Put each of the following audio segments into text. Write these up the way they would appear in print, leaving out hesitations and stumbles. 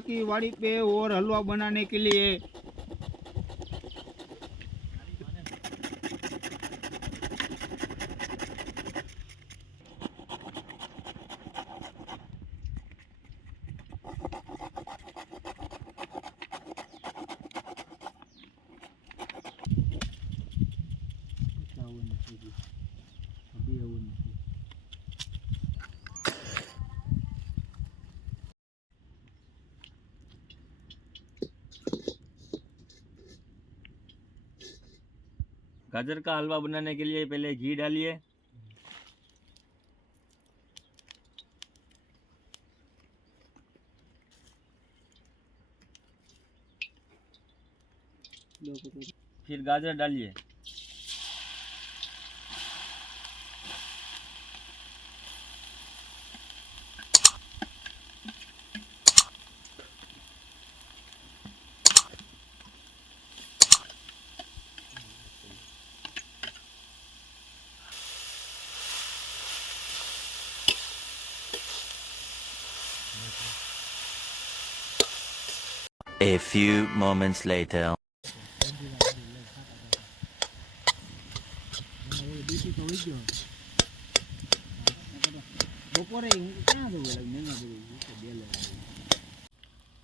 की वाड़ी पे और हलवा बनाने के लिए गाजर का हलवा बनाने के लिए पहले घी डालिए। फिर गाजर डालिए। A few moments later.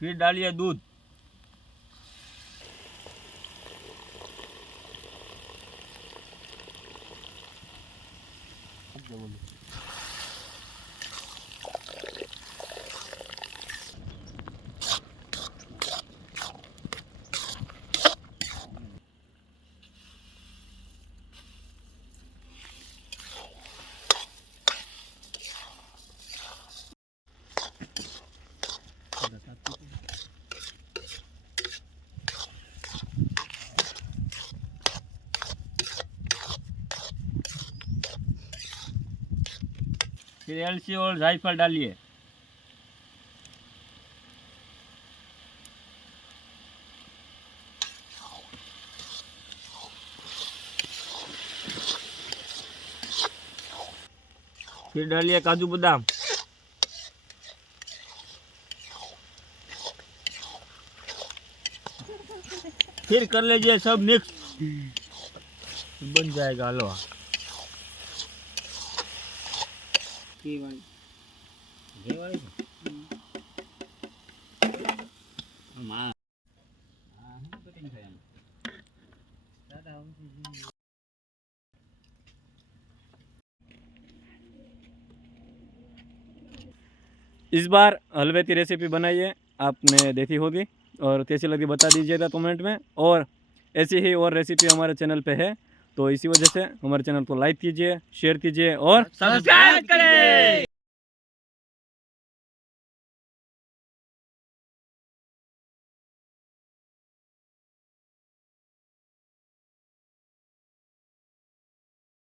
फिर डालिए दूध। फिर इलायची और जायफल डालिए। फिर डालिए काजू बादाम। फिर कर लीजिए सब मिक्स, बन जाएगा हलवा। इस बार हलवे की रेसिपी बनाइए, आपने देखी होगी, और कैसी लगी बता दीजिएगा कमेंट में। और ऐसी ही और रेसिपी हमारे चैनल पे है, तो इसी वजह से हमारे चैनल को लाइक कीजिए, शेयर कीजिए और सब्सक्राइब करें।